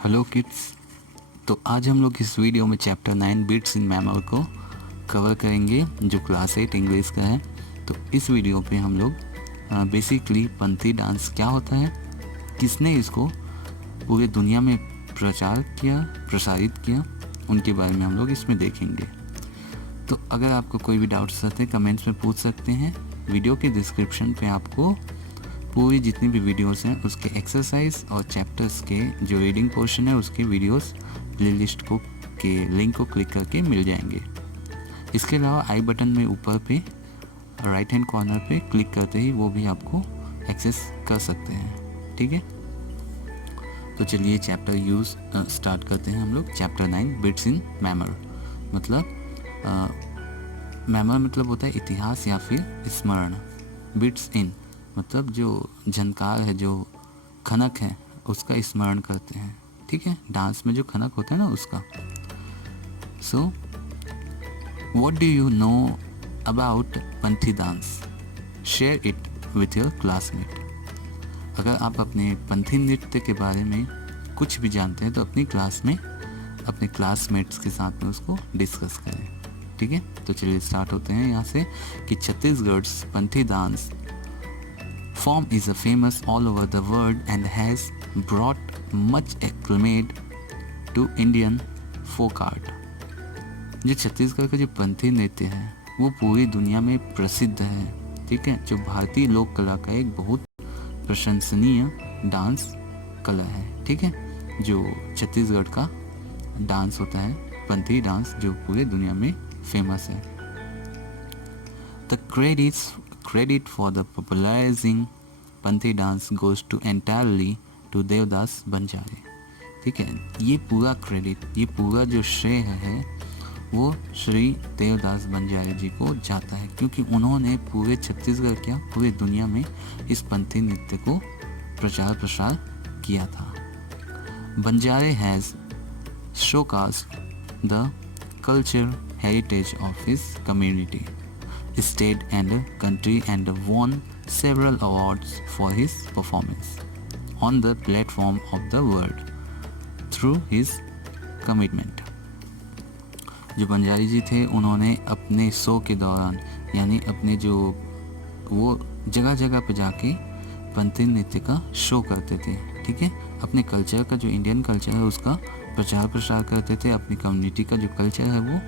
Hello kids. तो आज हम लोग इस वीडियो में चैप्टर 9 बिट्स इन मैमल को कवर करेंगे जो क्लास 8 इंग्लिश का है। तो इस वीडियो पे हम लोग बेसिकली पंथी डांस क्या होता है, किसने इसको पूरे दुनिया में प्रसारित किया, उनके बारे में हम लोग इसमें देखेंगे। तो अगर आपको कोई भी डाउट्स रहते हैं कमेंट्स में पूछ सकते हैं। वीडियो के डिस्क्रिप्शन पे आपको पूरी जितनी भी वीडियोस हैं उसके एक्सरसाइज और चैप्टर्स के जो रीडिंग पोर्शन है उसके वीडियोस प्लेलिस्ट को के लिंक को क्लिक करके मिल जाएंगे। इसके अलावा आई बटन में ऊपर पे राइट हैंड कॉर्नर पे क्लिक करते ही वो भी आपको एक्सेस कर सकते हैं। ठीक है, तो चलिए चैप्टर यूज स्टार्ट करते हैं हम लोग। चैप्टर 9 बिट्स इन मैमर मतलब मैमर मतलब होता है इतिहास या फिर स्मरण। बिट्स इन मतलब जो झनकार है, जो खनक है, उसका स्मरण करते हैं। ठीक है, डांस में जो खनक होता है ना उसका। So what do you know about Panthi dance? Share it with your classmate. अगर आप अपने पंथी नृत्य के बारे में कुछ भी जानते हैं तो अपनी क्लास में अपने क्लासमेट्स के साथ में उसको डिस्कस करें। ठीक है, तो चलिए स्टार्ट होते हैं यहाँ से कि छत्तीसगढ़ पंथी dance form is a famous all over the world and has brought much acclaim to Indian folk art। जो छत्तीसगढ़ का जो पंथी नृत्य है वो पूरी दुनिया में प्रसिद्ध है। ठीक है, जो भारतीय लोक कला का एक बहुत प्रशंसनीय डांस कला है। ठीक है, जो छत्तीसगढ़ का डांस होता है पंथी डांस जो पूरे दुनिया में फेमस है। The credit for the popularizing Panthi dance goes to entirely to Devdas Banjare. ठीक है, ये पूरा क्रेडिट, ये पूरा जो श्रेय है वो श्री देवदास बंजारे जी को जाता है, क्योंकि उन्होंने पूरे छत्तीसगढ़ क्या पूरे दुनिया में इस पंथी नृत्य को प्रसार किया था। बंजारे has showcased the culture heritage of his community, state and country and won several awards for his performance on the platform of the world through his commitment। जो बंजारी जी थे उन्होंने अपने शो के दौरान यानी अपने जो वो जगह जगह पे जाके पंथी नृत्य का शो करते थे। ठीक है, अपने कल्चर का जो इंडियन कल्चर है उसका प्रसार करते थे। अपनी कम्युनिटी का जो कल्चर है वो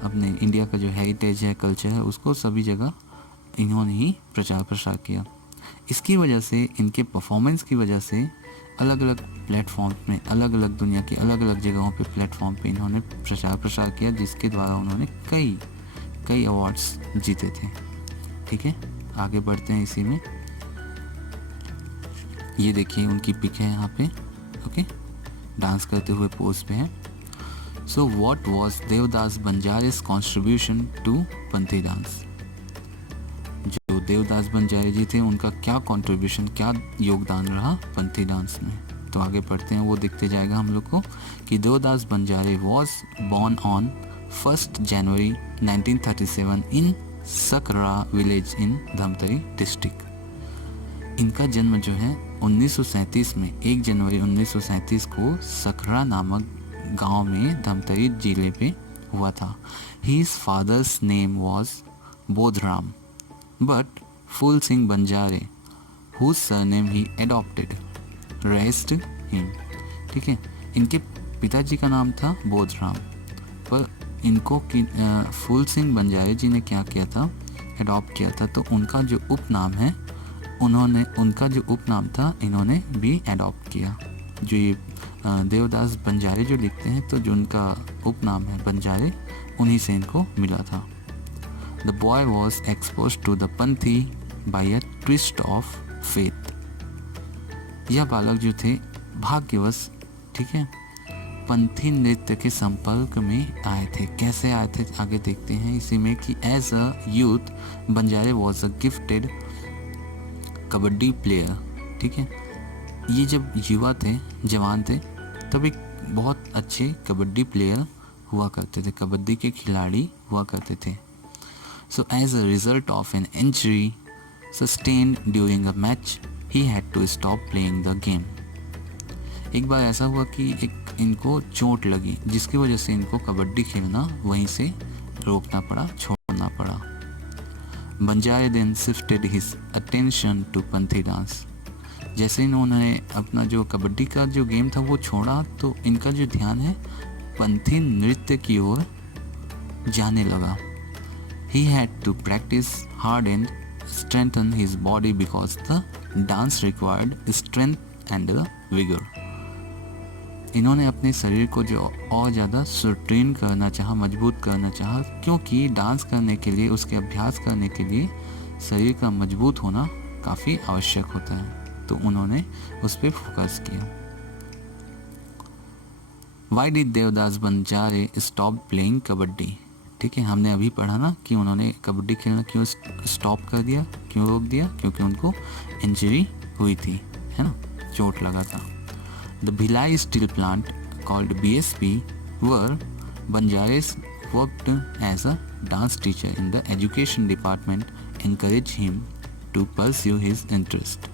अपने इंडिया का जो हेरिटेज है कल्चर है उसको सभी जगह इन्होंने ही प्रसार किया। इसकी वजह से इनके परफॉर्मेंस की वजह से अलग अलग प्लेटफॉर्म में अलग अलग दुनिया के अलग अलग जगहों पे प्लेटफॉर्म पे इन्होंने प्रसार किया, जिसके द्वारा उन्होंने कई अवार्ड्स जीते थे। ठीक है, आगे बढ़ते हैं इसी में। ये देखिए उनकी पिक है यहाँ पे। ओके, डांस करते हुए पोज पे है। So what was Devdas Banjare's contribution to Panthi dance? जो देवदास बंजारे जी थे उनका क्या कंट्रीब्यूशन, क्या योगदान रहा पंथी डांस में? तो आगे पढ़ते हैं, वो दिखते जाएगा हम लोग को कि देवदास बंजारे was born on 1st January 1937 in Sakra village in Dhamtari district. इनका जन्म जो है 1937 में 1 जनवरी 1937 को सकरा नामक गांव में धमतरी जिले पे हुआ था। His father's name was Bodhram but fool Singh Banjare whose surname he adopted raised him। ठीक है, इनके पिताजी का नाम था बोधराम, पर इनको फूल सिंह बंजारे जी ने क्या किया था, अडॉप्ट किया था। तो उनका जो उपनाम है उनका जो उपनाम था इन्होंने भी अडॉप्ट किया। जो ये देवदास बंजारे जो लिखते हैं तो जो उनका उपनाम है बंजारे उन्हीं से इनको मिला था। The boy was expose to the Panthi by a twist of faith. यह बालक जो थे भाग्यवश, ठीक है, पंथी नृत्य के संपर्क में आए थे। कैसे आए थे आगे देखते हैं इसी में कि as a youth Banjare was a gifted kabaddi player. ठीक है, ये जब युवा थे, जवान थे, तब एक बहुत अच्छे कबड्डी प्लेयर हुआ करते थे, कबड्डी के खिलाड़ी हुआ करते थे। So as a result of an injury sustained during a match he had to stop playing the game. एक बार ऐसा हुआ कि एक इनको चोट लगी, जिसकी वजह से इनको कबड्डी खेलना वहीं से रोकना पड़ा, छोड़ना पड़ा। Banjare then shifted his attention to Panthi dance. जैसे इन्होंने अपना जो कबड्डी का जो गेम था वो छोड़ा, तो इनका जो ध्यान है पंथी नृत्य की ओर जाने लगा। He had to practice hard and strengthen his body because the dance required strength and vigor. इन्होंने अपने शरीर को जो और ज़्यादा सुट्रेन करना चाहा, मजबूत करना चाहा, क्योंकि डांस करने के लिए, उसके अभ्यास करने के लिए शरीर का मजबूत होना काफ़ी आवश्यक होता है, तो उन्होंने उस पर फोकस किया। Why did Devdas Banjare stop playing kabaddi? ठीक है, हमने अभी पढ़ा ना कि उन्होंने कबड्डी खेलना क्यों स्टॉप कर दिया, क्यों रोक दिया, क्योंकि उनको इंजरी हुई थी, है ना, चोट लगा था। The Bhilai steel plant called BSP where Banjare's worked as a dance teacher in the education department encouraged him to pursue his interest.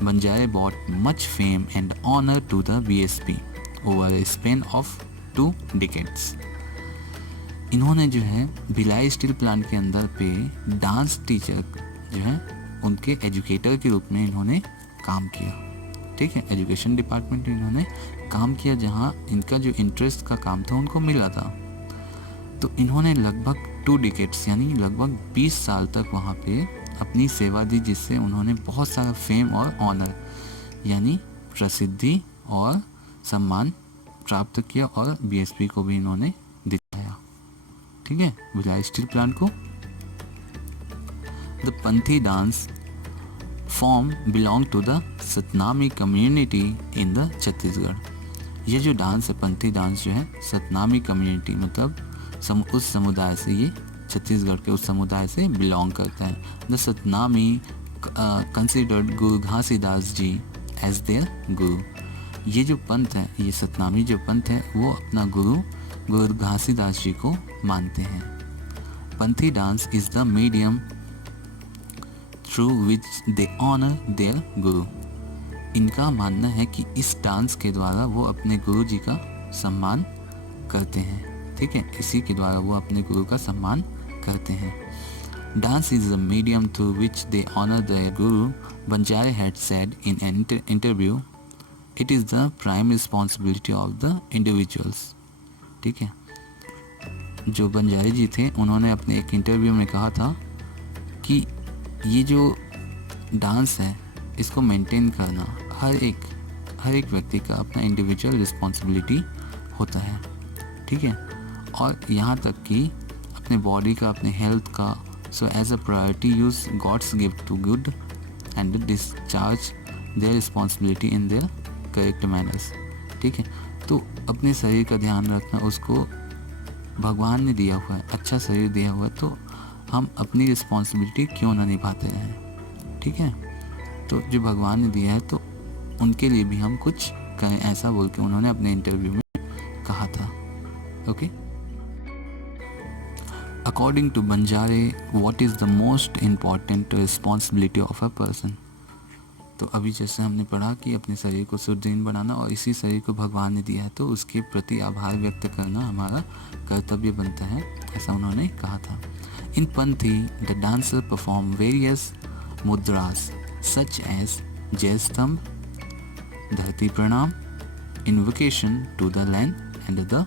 Banjare brought much fame and honor to the BSP over a span of 2 decades. इन्होंने जो है Bhilai steel plant के अंदर पे dance teacher जो है उनके educator के रूप में इन्होंने काम किया। ठीक है, एजुकेशन डिपार्टमेंट में इन्होंने काम किया, जहाँ इनका जो इंटरेस्ट का काम था उनको मिला था। तो इन्होंने लगभग 2 डिकेड्स यानी लगभग 20 साल तक वहाँ पे अपनी सेवा दी, जिससे उन्होंने बहुत सारा फेम और ऑनर यानी प्रसिद्धि और सम्मान प्राप्त किया, और BSP को भी इन्होंने दिखाया। ठीक है, भिलाई स्टील प्लांट को। The Panthi dance form belong to the Satnami community in the Chhattisgarh. ये जो डांस है, पंथी डांस जो है, सतनामी कम्युनिटी मतलब उस समुदाय से, ये छत्तीसगढ़ के उस समुदाय से बिलोंग करता है। The Satnami considered Guru Ghasidas ji as there गुरु। ये जो पंथ है, ये सतनामी जो पंथ है, वो अपना गुरु घासीदास जी को मानते हैं। Panthi dance is the medium through which they honour their guru. इनका मानना है कि इस डांस के द्वारा वो अपने गुरु जी का सम्मान करते हैं। ठीक है, इसी के द्वारा वो अपने गुरु का सम्मान करते हैं। Dance is the medium through which they honour their guru, Banjare had said in an interview, it is the prime responsibility of the individuals. ठीक है, जो बंजारे जी थे, उन्होंने अपने एक इंटरव्यू में कहा था कि ये जो डांस है, इसको मेंटेन करना हर एक व्यक्ति का अपना इंडिविजुअल रिस्पॉन्सिबिलिटी होता है। ठीक है, और यहाँ तक कि अपने बॉडी का, अपने हेल्थ का, so as a priority use God's gift to good and discharge their responsibility in their correct manners. ठीक है, तो अपने शरीर का ध्यान रखना, उसको भगवान ने दिया हुआ है, अच्छा शरीर दिया हुआ है, तो हम अपनी रिस्पॉन्सिबिलिटी क्यों ना निभाते रहें। ठीक है, तो जो भगवान ने दिया है तो उनके लिए भी हम कुछ करें, ऐसा बोल के उन्होंने अपने इंटरव्यू में कहा था। Okay, according to Banjare what is the most important responsibility of a person. तो अभी जैसे हमने पढ़ा कि अपने शरीर को सुदृढ़ बनाना और इसी शरीर को भगवान ने दिया है, तो उसके प्रति आभार व्यक्त करना हमारा कर्तव्य बनता है, ऐसा उन्होंने कहा था। In Panthi the dancer perform various mudras such as Jai Stambh, Dharti Pranam, invocation to the land and the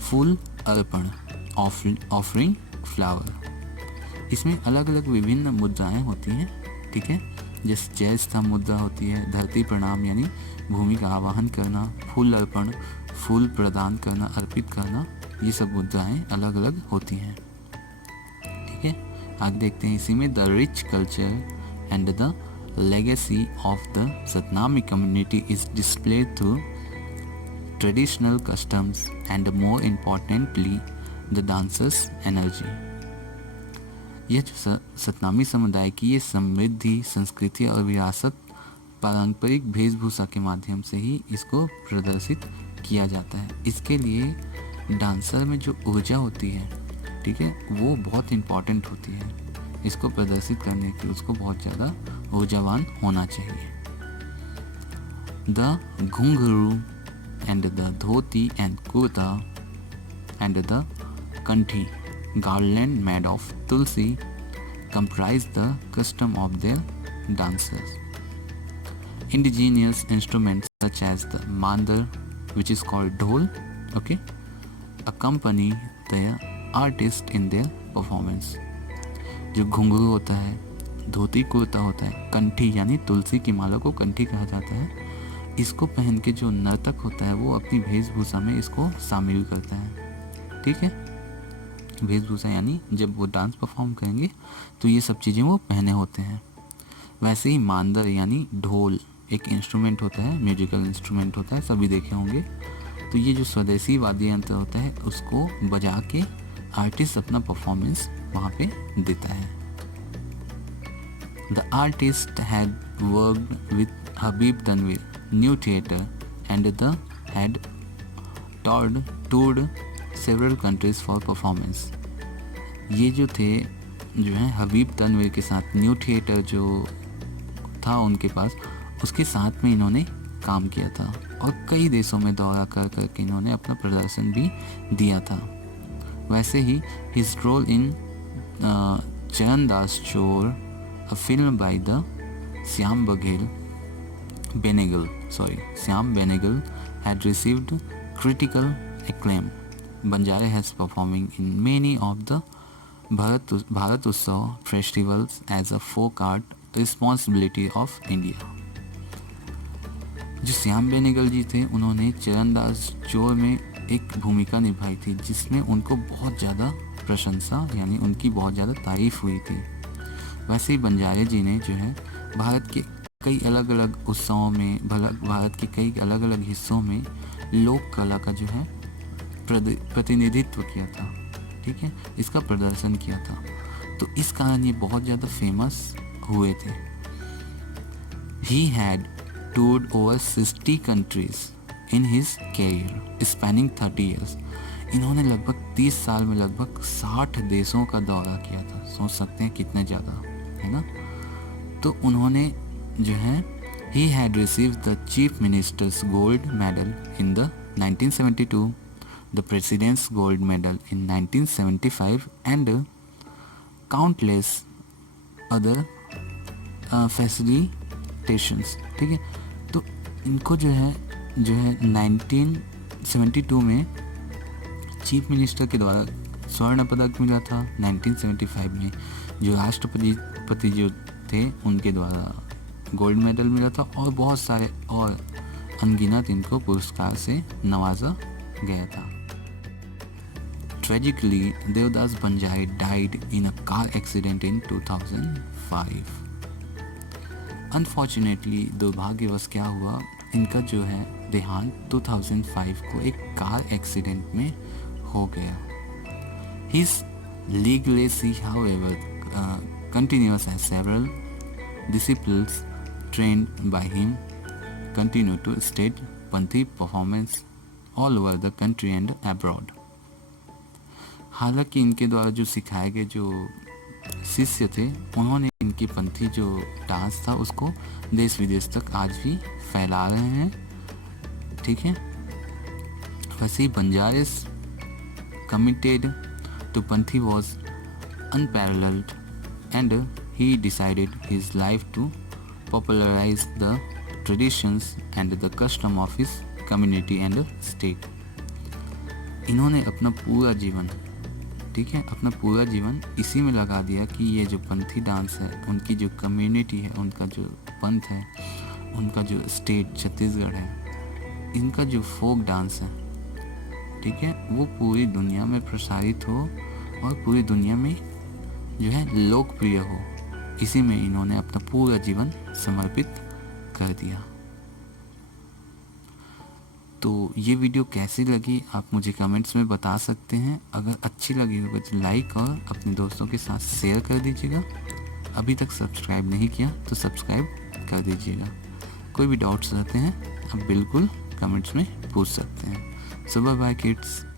Phool Arpan, offering flower. इसमें अलग अलग विभिन्न मुद्राएं होती हैं। ठीक है, जैसे जय स्तंभ मुद्रा होती है, धरती प्रणाम यानी भूमि का आवाहन करना, फूल अर्पण फूल प्रदान करना, अर्पित करना, ये सब मुद्राएं अलग अलग होती हैं। ठीक है, आगे देखते हैं इसी में the rich culture and the legacy of the Satnami community is displayed through traditional customs and more importantly the dancers energy. यह जो सतनामी समुदाय की ये समृद्धि, संस्कृति और विरासत पारंपरिक वेशभूषा के माध्यम से ही इसको प्रदर्शित किया जाता है। इसके लिए डांसर में जो ऊर्जा होती है, ठीक है, वो बहुत इम्पॉर्टेंट होती है। इसको प्रदर्शित करने के लिए उसको बहुत ज़्यादा ऊर्जावान होना चाहिए। The घुंघरू and the dhoti and kurta and the kanthi garland made of tulsi comprise the custom of their dancers. Indigenous instruments such as the mandar, which is called dhol, okay, accompany the artist in their performance. जो घुंघरू होता है, धोती कुर्ता होता है, कंठी यानी तुलसी की माला को कंठी कहा जाता है, इसको पहन के जो नर्तक होता है वो अपनी वेशभूषा में इसको शामिल करता है। ठीक है, वेशभूषा यानी जब वो डांस परफॉर्म करेंगे तो ये सब चीज़ें वो पहने होते हैं। वैसे ही मांदर यानी ढोल एक इंस्ट्रूमेंट होता है, म्यूजिकल इंस्ट्रूमेंट होता है, सभी देखे होंगे। तो ये जो स्वदेशी वाद्य यंत्र होता है उसको बजा के आर्टिस्ट अपना परफॉर्मेंस वहाँ पे देता है। The artist had worked with Habib Tanvir new theatre and the had toured several countries for performance। ये जो है हबीब तनवीर के साथ न्यू थिएटर जो था उनके पास, उसके साथ में इन्होंने काम किया था और कई देशों में दौरा कर करके इन्होंने अपना प्रदर्शन भी दिया था। वैसे ही हिज रोल इन चरणदास चोर, a film by the Shyam Benegal had received critical acclaim. Banjare has performing in many of the Bharat Utsav festivals as a folk art responsibility of India। जो श्याम बेनेगल जी थे उन्होंने चरणदास चोर में एक भूमिका निभाई थी जिसमें उनको बहुत ज़्यादा प्रशंसा यानी उनकी बहुत ज़्यादा तारीफ हुई थी। वैसे ही बंजारे जी ने जो है भारत के कई अलग अलग उत्सवों में, भारत के कई अलग अलग हिस्सों में लोक कला का जो है प्रतिनिधित्व किया था। ठीक है, इसका प्रदर्शन किया था, तो इस कारण ये बहुत ज़्यादा फेमस हुए थे। He had toured over 60 countries in his career spanning 30 years। इन्होंने लगभग 30 साल में लगभग 60 देशों का दौरा किया था। सोच सकते हैं कितने ज़्यादा, है ना। तो उन्होंने जो है he had received the Chief Minister's Gold Medal in the 1972, the President's Gold Medal in 1975 and countless other facilitations। ठीक है, तो इनको जो है 1972 में चीफ मिनिस्टर के द्वारा स्वर्ण पदक मिला था। 1975 में जो राष्ट्रपति जो थे उनके द्वारा गोल्ड मेडल मिला था और बहुत सारे और अनगिनत इनको पुरस्कार से नवाजा गया था। Tragically Devdas Banjare died in a car accident in 2005। Unfortunately दुर्भाग्यवश क्या हुआ, इनका जो है देहांत 2005 को एक कार एक्सीडेंट में हो गया। His legacy, however, continues as several disciples trained by him continue to stage Panthi performance all over the country and abroad। हालांकि इनके द्वारा जो सिखाए गए जो शिष्य थे उन्होंने इनकी पंथी जो डांस था उसको देश विदेश तक आज भी फैला रहे हैं। ठीक है, वैसे ही बंजारेस committed to Panthi was unparalleled and he decided his life to popularize the traditions and the custom of his community and state। इन्होंने अपना पूरा जीवन, ठीक है, अपना पूरा जीवन इसी में लगा दिया कि ये जो पंथी डांस है, उनकी जो कम्युनिटी है, उनका जो पंथ है, उनका जो स्टेट छत्तीसगढ़ है, इनका जो फोक डांस है, ठीक है, वो पूरी दुनिया में प्रसारित हो और पूरी दुनिया में जो है लोकप्रिय हो। इसी में इन्होंने अपना पूरा जीवन समर्पित कर दिया। तो ये वीडियो कैसी लगी आप मुझे कमेंट्स में बता सकते हैं। अगर अच्छी लगी होगा तो लाइक और अपने दोस्तों के साथ शेयर कर दीजिएगा। अभी तक सब्सक्राइब नहीं किया तो सब्सक्राइब कर दीजिएगा। कोई भी डाउट्स रहते हैं आप बिल्कुल कमेंट्स में पूछ सकते हैं। So bye bye kids।